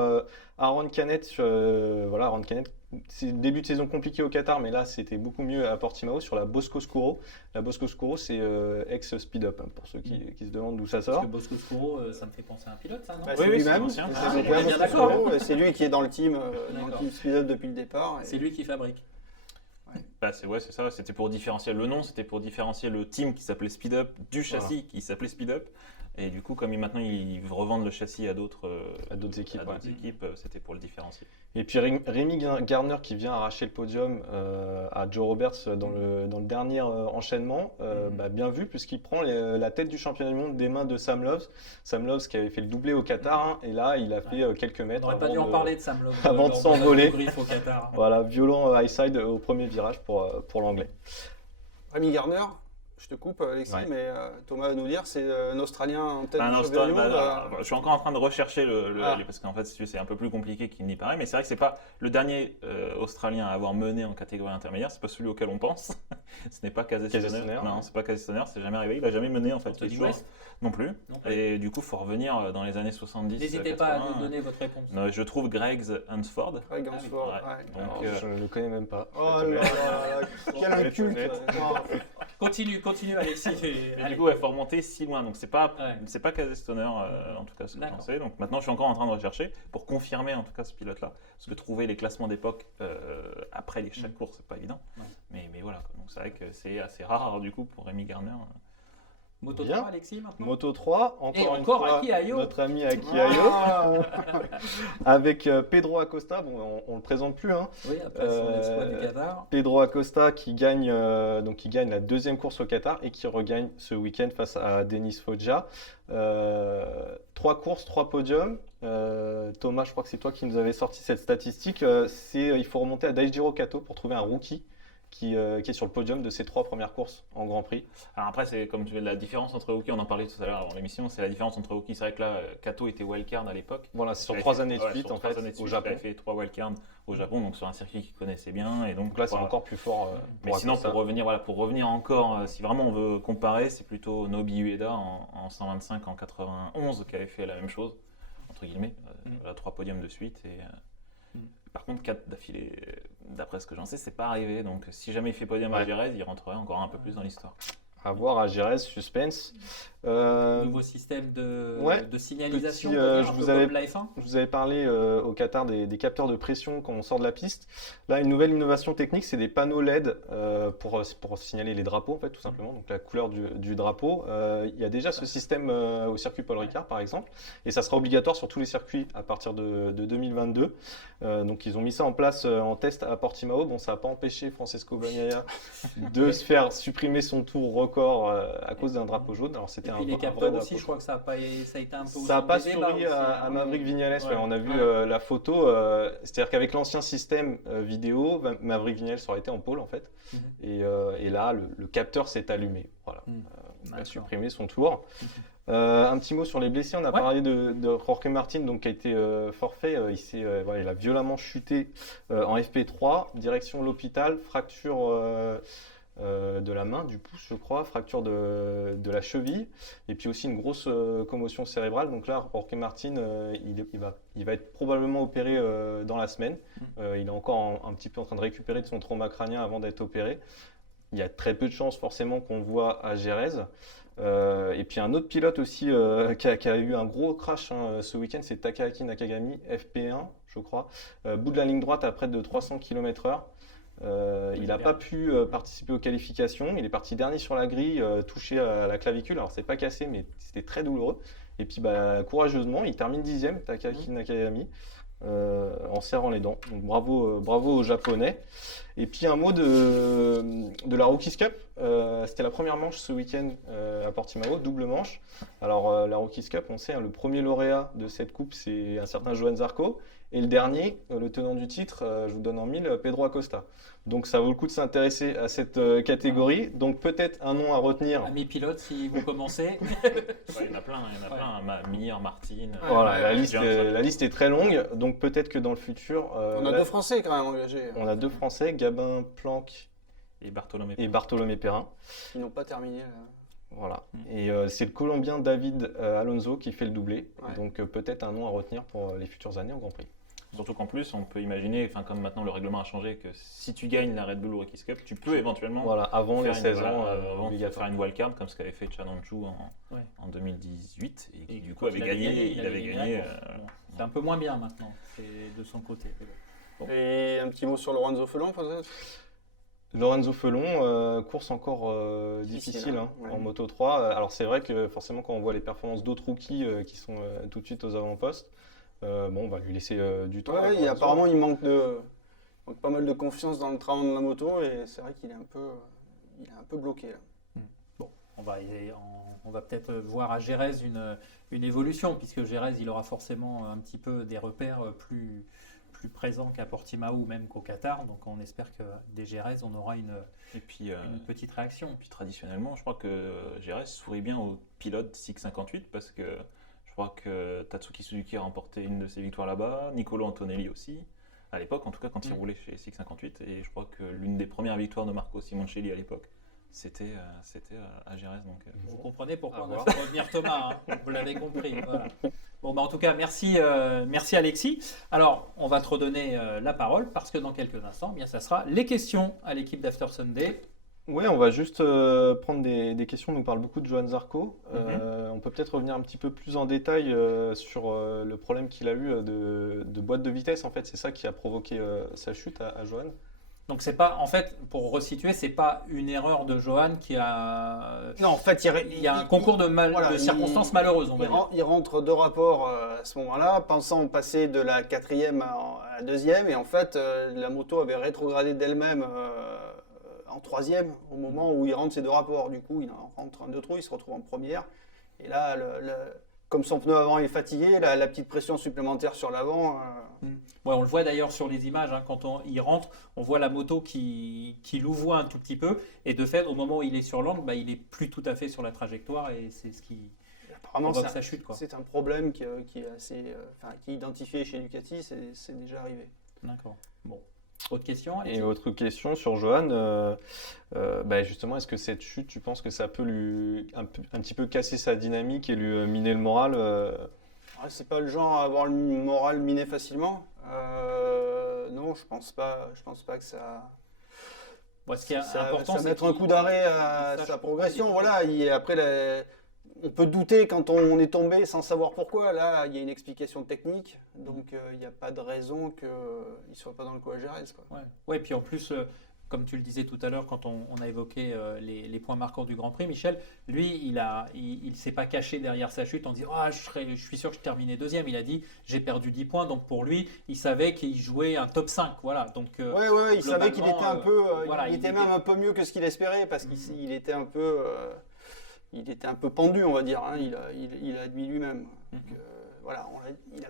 Aaron Canet. Aaron Canet, c'est début de saison compliqué au Qatar, mais là c'était beaucoup mieux à Portimao sur la Bosco-Scuro. La Bosco-Scuro, c'est ex-Speed Up, pour ceux qui se demandent d'où ça sort. Parce que Bosco Scuro, ça me fait penser à un pilote, ça, non? C'est lui-même. c'est ancien. C'est on est bien d'accord. C'est lui qui est dans le team D'accord. Speed Up depuis le départ. C'est lui qui fabrique. C'est ça, c'était pour différencier le nom, c'était pour différencier le team qui s'appelait Speed Up du châssis qui s'appelait Speed Up. Et du coup, comme maintenant ils revendent le châssis à d'autres équipes, c'était pour le différencier. Et puis Rémi Gardner qui vient arracher le podium à Joe Roberts dans le dernier enchaînement, bien vu puisqu'il prend la tête du championnat du monde des mains de Sam Loves. Sam Loves qui avait fait le doublé au Qatar, hein, et là il a fait quelques On mètres n'aurait pas dû en parler de Sam Lowe avant de s'envoler. Au Qatar. Voilà, violent high side au premier virage pour l'anglais. Rémi Gardner, je te coupe Alexis, Ouais. mais Thomas va nous dire, c'est un Australien en tête Un du Australien, championnat du monde. je suis encore en train de rechercher Ah. parce qu'en fait, si tu veux, c'est un peu plus compliqué qu'il n'y paraît. Mais c'est vrai que c'est pas le dernier Australien à avoir mené en catégorie intermédiaire. C'est pas celui auquel on pense. Ce n'est pas Casey Casey Stoner. Stoner. Non, c'est pas Casey Stoner. C'est jamais arrivé. Il a jamais mené en fait. Anthony Il est toujours- West Non plus. Non plus. Et du coup, faut revenir dans les années 70. N'hésitez pas à 80. nous donner votre réponse. Non, je trouve Greggs Hansford. Greg Hansford, Ouais. ouais. Donc, Alors, je ne le connais même pas. Oh là là, quel Je vais être inculte. honnête. Continue Alexis. Et Allez. du coup, il faut remonter si loin. Donc, c'est pas Ouais. Casey Stoner, en tout cas, ce que D'accord. j'en sais. Donc, maintenant, je suis encore en train de rechercher pour confirmer, en tout cas, ce pilote-là. Parce que trouver les classements d'époque après chaque course, c'est pas évident. Ouais. Mais voilà. Quoi. Donc, c'est vrai que c'est assez rare, du coup, pour Rémi Gardner. Moto Bien. 3, Alexis, maintenant. Moto 3, Et encore une encore fois, Aki Ayo. notre ami Aki Ayo, avec Pedro Acosta, bon, on le présente plus, hein. Oui, après son exploit du Qatar. Pedro Acosta qui gagne la deuxième course au Qatar et qui regagne ce week-end face à Denis Foggia. 3 courses, 3 podiums. Thomas, je crois que c'est toi qui nous avais sorti cette statistique. Il faut remonter à Daijiro Kato pour trouver un rookie qui est sur le podium de ses 3 premières courses en Grand Prix. Alors après, c'est comme tu veux, la différence entre Hockey, on en parlait tout à l'heure avant l'émission, c'est la différence entre Hockey. C'est vrai que là, Kato était wildcard à l'époque. Voilà, c'est sur Il avait 3 fait- années de ouais, suite sur en 3 fait, années de au suite, Japon. Il avait fait 3 wildcards au Japon, donc sur un circuit qu'il connaissait bien. Et Donc là, c'est voilà. encore plus fort Mais pour sinon, Acosta. pour revenir encore, si vraiment on veut comparer, c'est plutôt Nobi Ueda en 125 en 91 qui avait fait la même chose, entre guillemets. Voilà, 3 podiums de suite. Par contre, 4 d'affilée, d'après ce que j'en sais, c'est pas arrivé. Donc si jamais il fait podium à Ouais. Jerez, il rentrerait encore un peu plus dans l'histoire. À voir à Jerez, suspense. Nouveau système de signalisation, petit, on peut dire, je un vous peu avais- comme la F1. Je vous avais parlé au Qatar des capteurs de pression quand on sort de la piste. Là, une nouvelle innovation technique, c'est des panneaux LED pour signaler les drapeaux, en fait, tout simplement, donc la couleur du drapeau. Il y a déjà ce système au circuit Paul Ricard, par exemple, et ça sera obligatoire sur tous les circuits à partir de 2022. Donc, ils ont mis ça en place en test à Portimao. Bon, ça n'a pas empêché Francesco Bagnaia de se faire supprimer son tour record à cause d'un drapeau jaune. Alors, c'était Et un puis les vrai capteurs drapeau. aussi, je crois que ça a été un peu Ça n'a pas souri à Maverick Viñales. Ouais. Ouais, on a vu Ouais. la photo. C'est-à-dire qu'avec l'ancien système vidéo, Maverick Viñales aurait été en pôle en fait. Mhm. Et là, le capteur s'est allumé. Voilà. Mhm. Il a D'accord. supprimé son tour. Un petit mot sur les blessés. On a Ouais. parlé de Jorge Martin, donc, qui a été forfait. Il a violemment chuté en FP3, direction l'hôpital, fracture de la main, du pouce, je crois, fracture de la cheville, et puis aussi une grosse commotion cérébrale. Donc là, Jorge Martin, il va être probablement opéré dans la semaine. Il est encore un petit peu en train de récupérer de son trauma crânien avant d'être opéré. Il y a très peu de chances forcément qu'on le voit à Jerez. Et puis un autre pilote aussi qui a eu un gros crash ce week-end, c'est Takaaki Nakagami, FP1, je crois. Bout de la ligne droite à près de 300 km/h. Il n'a pas pu participer aux qualifications. Il est parti dernier sur la grille, touché à la clavicule. Alors, c'est pas cassé, mais c'était très douloureux. Et puis, courageusement, il termine 10e, Takaaki Nakagami, en serrant les dents. Donc, bravo aux Japonais. Et puis, un mot de la Rookies Cup. C'était la première manche ce week-end à Portimao, double manche. Alors, la Rookies Cup, on sait, le premier lauréat de cette coupe, c'est un certain Johan Zarco. Et le dernier, le tenant du titre, je vous donne en mille, Pedro Acosta. Donc ça vaut le coup de s'intéresser à cette catégorie. Donc peut-être un nom à retenir. Amis pilotes, si vous commencez. Il y en a plein, Mir, Martin. Voilà, la liste est très longue. Donc peut-être que dans le futur... On a 2 Français quand même engagés. On a 2 Français, Gabin Planck Et Bartholomé. et Bartholomé Perrin. Qui n'ont pas terminé. Voilà. Et c'est le Colombien David Alonso qui fait le doublé. Ouais. Donc peut-être un nom à retenir pour les futures années au Grand Prix. Surtout qu'en plus, on peut imaginer, comme maintenant le règlement a changé, que si tu gagnes la Red Bull Rookies Cup, tu peux éventuellement Voilà, avant les faire 16 voilà, ans, avant de obligatoire. faire une wildcard comme ce qu'avait fait Chananchu Ouais. en 2018 et qui Et du coup quand avait il avait gagné. gagné, Il avait gagné gagné. la course. Bon, c'est un peu moins bien maintenant, c'est de son côté. Bon. Et un petit mot sur Lorenzo Felon, peut-être. Lorenzo Felon, course encore Difficile, difficile hein, hein, ouais. en Moto 3. Alors c'est vrai que forcément quand on voit les performances d'autres rookies qui sont tout de suite aux avant-postes, on va lui laisser du temps. Ouais, Lorenzo. apparemment, il manque pas mal de confiance dans le travail de la moto et c'est vrai qu'il est un peu bloqué là. Bon, on va peut-être voir à Jerez une évolution, puisque Jerez, il aura forcément un petit peu des repères plus présents qu'à Portimao ou même qu'au Qatar. Donc on espère que dès Jerez, on aura une Et puis, petite réaction. puis traditionnellement, je crois que Jerez sourit bien aux pilotes 658 parce que je crois que Tatsuki Suzuki a remporté une de ses victoires là-bas, Nicolo Antonelli aussi, à l'époque en tout cas quand il roulait chez 658. Et je crois que l'une des premières victoires de Marco Simoncelli à l'époque, c'était à Jerez. Donc, Vous comprenez pourquoi À on a voir. fait revenir Thomas, hein. Vous l'avez compris. Voilà. Bon, en tout cas, merci Alexis. Alors, on va te redonner la parole parce que dans quelques instants, eh bien, ça sera les questions à l'équipe d'After Sunday. Ouais, on va juste prendre des questions. On nous parle beaucoup de Johan Zarco. On peut peut-être revenir un petit peu plus en détail sur le problème qu'il a eu de boîte de vitesse. En fait, c'est ça qui a provoqué sa chute à Johan. Donc, c'est pas, en fait, pour resituer, c'est pas une erreur de Johan qui a. Non, en fait, Il y a un concours de circonstances malheureuses, on va dire. Il rentre deux rapports à ce moment-là, pensant passer de la 4e à la 2e, et en fait, la moto avait rétrogradé d'elle-même en 3e au moment où il rentre ces deux rapports. Du coup, il en rentre un de trop, il se retrouve en première. Et là, comme son pneu avant est fatigué, la petite pression supplémentaire sur l'avant. Ouais, on le voit d'ailleurs sur les images, hein, quand il rentre, on voit la moto qui louvoie un tout petit peu. Et de fait, au moment où il est sur l'angle, il n'est plus tout à fait sur la trajectoire et c'est ce qui Apparemment, provoque sa chute, quoi. c'est un problème qui est assez, qui est identifié chez Ducati, c'est déjà arrivé. D'accord. Bon. Autre question, Et Alexis ? autre question sur Johan, justement, est-ce que cette chute, tu penses que ça peut lui un petit peu casser sa dynamique et lui miner le moral Ouais, c'est pas le genre à avoir le moral miné facilement. Non, je pense pas que ça. Bon, ce qui est Ça important, c'est mettre un coup d'arrêt à sa progression. Voilà, après, on peut douter quand on est tombé sans savoir pourquoi. Là, il y a une explication technique, donc il n'y a pas de raison qu'il ne soit pas dans le coup à Jerez, quoi. Ouais, puis en plus, comme tu le disais tout à l'heure, quand on a évoqué les points marquants du Grand Prix, Michel, lui, il s'est pas caché derrière sa chute en disant « Ah, je suis sûr que je terminais deuxième ». Il a dit « J'ai perdu 10 points ». Donc pour lui, il savait qu'il jouait un top 5. Voilà. Donc, Ouais, il savait qu'il était un peu, voilà, il était même un peu mieux que ce qu'il espérait parce qu'il était un peu, pendu, on va dire, hein. Il a admis lui-même. Donc, voilà, il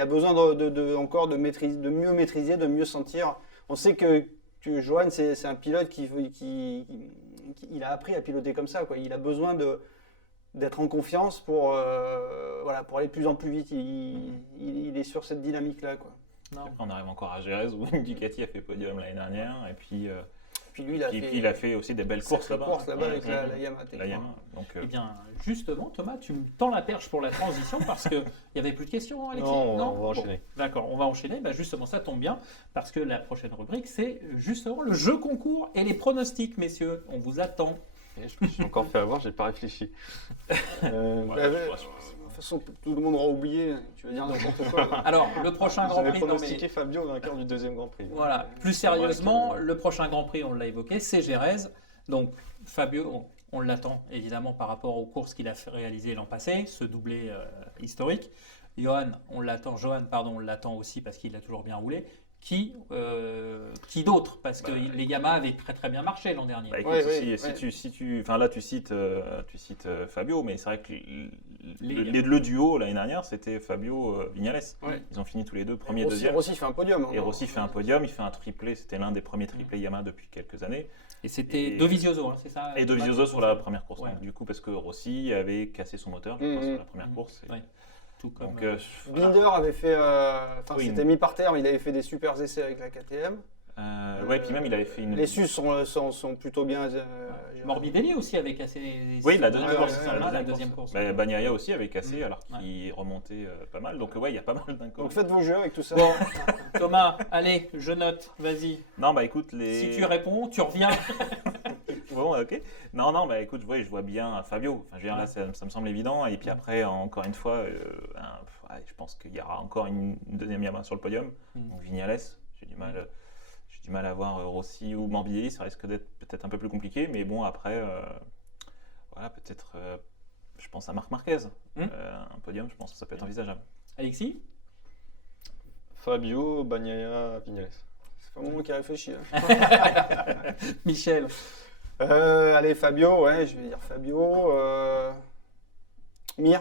a besoin encore de mieux maîtriser, de mieux sentir. On sait que Johan, c'est un pilote qui a appris à piloter comme ça, quoi. Il a besoin d'être en confiance pour aller de plus en plus vite. Il est sur cette dynamique-là, quoi. non. Après, on arrive encore à Jerez où Ducati a fait podium l'année dernière et puis Puis lui, il a fait aussi des belles courses là-bas. avec la Yamaha. La Yamaha. Donc, Eh bien, justement, Thomas, tu me tends la perche pour la transition parce qu'il n'y avait plus de questions, Alexis. Non, on va Bon, enchaîner. d'accord, on va enchaîner. Justement, ça tombe bien parce que la prochaine rubrique, c'est justement le jeu concours et les pronostics, messieurs. On vous attend. Et je me suis encore fait avoir, j'ai pas réfléchi. De toute façon, tout le monde aura oublié. Tu vas dire n'importe quoi. Alors, le prochain Grand J'avais Prix. non, mais- pronostiqué Fabio vainqueur du deuxième Grand Prix. Voilà, plus sérieusement, le prochain Grand Prix, on l'a évoqué, c'est Jerez. Donc, Fabio, on l'attend évidemment par rapport aux courses qu'il a réalisées l'an passé, ce doublé historique. Johan, on l'attend aussi parce qu'il a toujours bien roulé. Qui d'autre? Parce que les Yamaha avaient très très bien marché l'an dernier. Bah, écoute, là tu cites Fabio, mais c'est vrai que le duo l'année dernière c'était Fabio Viñales. Ouais. Ils ont fini tous les deux premier, deuxième. Rossi fait un podium. Et Rossi fait un podium, il fait un triplé, c'était l'un des premiers triplés Yamaha depuis quelques années. Et c'était Et- Dovizioso, hein, c'est ça? Et Dovizioso sur la première course. Ouais. Donc, du coup, parce que Rossi avait cassé son moteur, je pense, sur la première course. Ouais. Tout comme, Donc, Binder avait fait, Oui, s'était mis par terre, mais il avait fait des super essais avec la KTM. ouais, puis même il avait fait une. Les SUS sont plutôt bien gérés Morbidelli aussi avec assez. Oui, la deuxième Ouais, course. ouais, c'est ouais, la la deuxième deuxième course. course. Bagnaia aussi avec cassé alors Ouais. qu'il remontait pas mal. Donc ouais, il y a pas mal d'inconnus. Donc faites vos jeux avec tout ça. Bon, Thomas, allez, je note, vas-y. Non, bah écoute, les. Si tu réponds, tu reviens. Bon, ok. Non, non, bah écoute, je vois bien Fabio. Enfin, je veux dire, là, ça me semble évident. Et puis après, encore une fois, je pense qu'il y aura encore une deuxième Yamaha sur le podium. Donc Vignales, j'ai du mal à voir Rossi ou Morbidelli. Ça risque d'être peut-être un peu plus compliqué. Mais bon, après, voilà, peut-être, je pense à Marc Marquez. Un podium, je pense que ça peut être envisageable. Alexis? Fabio, Bagnaia, Vignales. C'est pas moi qui réfléchis. Là. Michel? Allez, Fabio, ouais, je vais dire Fabio. Mir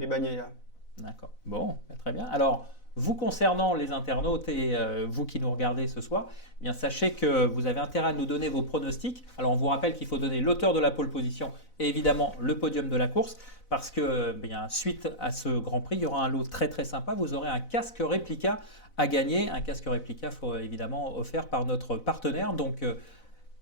et Bagnaia. D'accord. Bon, très bien. Alors, vous concernant les internautes et vous qui nous regardez ce soir, eh bien sachez que vous avez intérêt à nous donner vos pronostics. Alors, on vous rappelle qu'il faut donner l'auteur de la pole position et évidemment le podium de la course parce que bien, suite à ce Grand Prix, il y aura un lot très très sympa. Vous aurez un casque réplica à gagner. Un casque réplica évidemment offert par notre partenaire. Donc,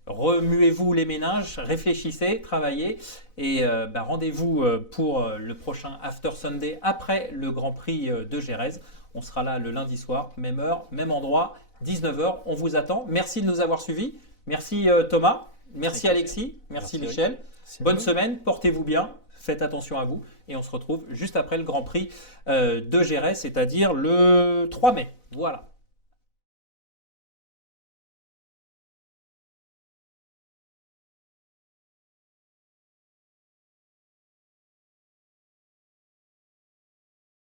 remuez-vous les méninges, réfléchissez, travaillez et rendez-vous pour le prochain After Sunday après le Grand Prix de Jerez. On sera là le lundi soir, même heure, même endroit, 19h. On vous attend. Merci de nous avoir suivis. Merci Thomas. Merci Alexis. Merci Michel. Bonne semaine. Portez-vous bien. Faites attention à vous. Et on se retrouve juste après le Grand Prix de Jerez, c'est-à-dire le 3 mai. Voilà.